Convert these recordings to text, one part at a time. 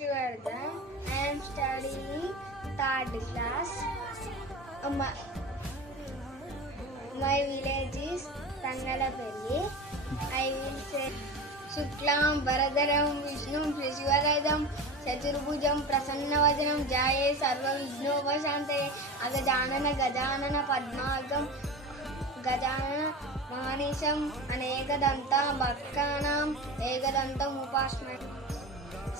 Shrivardhan. I am studying third class. My village is Tangalapalli. I will say Shuklam Varadaram Vishnum Shivardhan Chaturbhujam Prasannavadhanam Jaye Sarva Vijnopashantaye Agajanana Gajanana Padmargam Gajanana Mahanisham Anekadanta Bhaktanam Ekadanta Upasma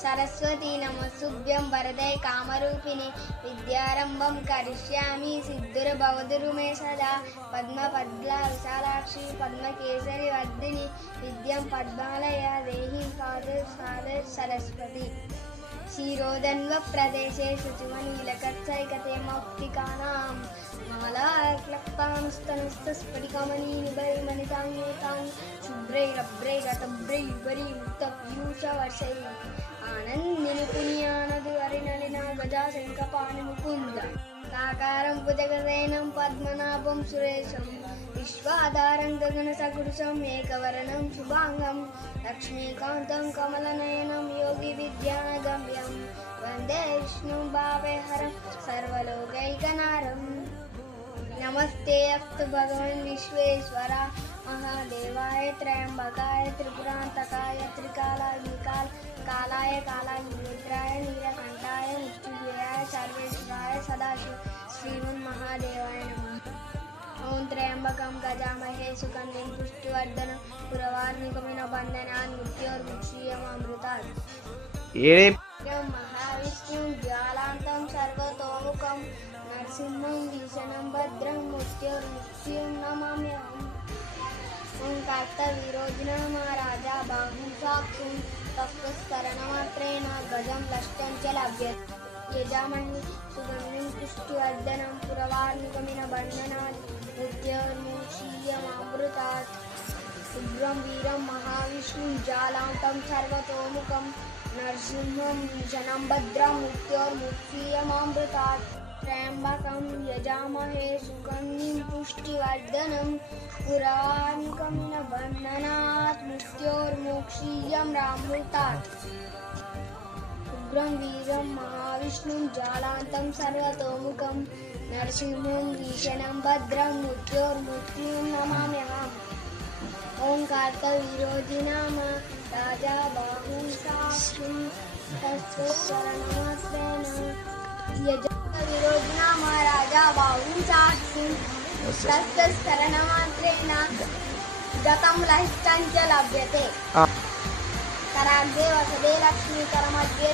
Saraswati Namasubhyam Varadai Kamarupini Vidyarambam Karishyami Siddhura Bhavaduru Mesada Padma Padla Visalakshi Padma Kesari Vardhini Vidyam Padmalaya Dehi Father Saraswati Shirodanva Pradeshe Suchimani Lakatsai Katema Optikanam Mala Klappanustanustas Padikamani Nibai Manitangutan Shubray Rabray Gatabray Bari Utap Yusha Varsai Anandini Punyanadu Arinalina Gaja Sankapani Mukunda Sakaram Pujagasenam Padmanabam Suresham Vishwadaram Gagana Sakurusam Ekavaranam Subhangam Lakshmikantam Kamalanayanam Yogi Vidyanagamyam Vande Vishnu Bhaveharam Sarvalokaikanaaram Namaste Astu Bhagavan Vishweswara Mahadevaya Trayambakaya Tripurantakaya Trikala Kalaya Nidraya Nilakantaya Muttyujaya Sarveshwaraya Sadashiv Sriman Mahadevaya Namah Om Trayambakam Gajamahe Sukandin Pushtivardhanam Puravarnikamina Bandhanan Mrityormukshyam Amrutat Mahavishnu Jalantam Sarvatomukam Narsimham Vishanam Bhadram Mrityormukshyam Namamyaham Om Karta Virodhinam Raja Bahum Saksum Tastaskaranamatreena Gajam Lashtancha Labhyat Yajamahi Sugandhim Pushtivardhanam Puravarnikamina Bandhanat Mrityormukshyam Amrutat Subram Veeram Mahavishnu Jalantam Sarvatomukam Narsimham Vishanam Bhadram Mrityormukshyam Amrutat Trayambakam Yajamahe Sugandhim Pushtivardhanam Puravarnikamina Bandhanat Mrityormukshyam Amrutat Subram Veeram Mahavishnu Jalantam Sarvatomukam Narsimham Vishanam Bhadram Mrityormukshyam Namamyaham Om Karta Virodhinama Raja Bahum Sakshim Tastaskaranamatreena Yajata Virodhinama Raja Bahum Sakshim Tastaskaranamatreena Gatam Lashtancha Labhyate Karagde Vasade Lakshmi Karamadye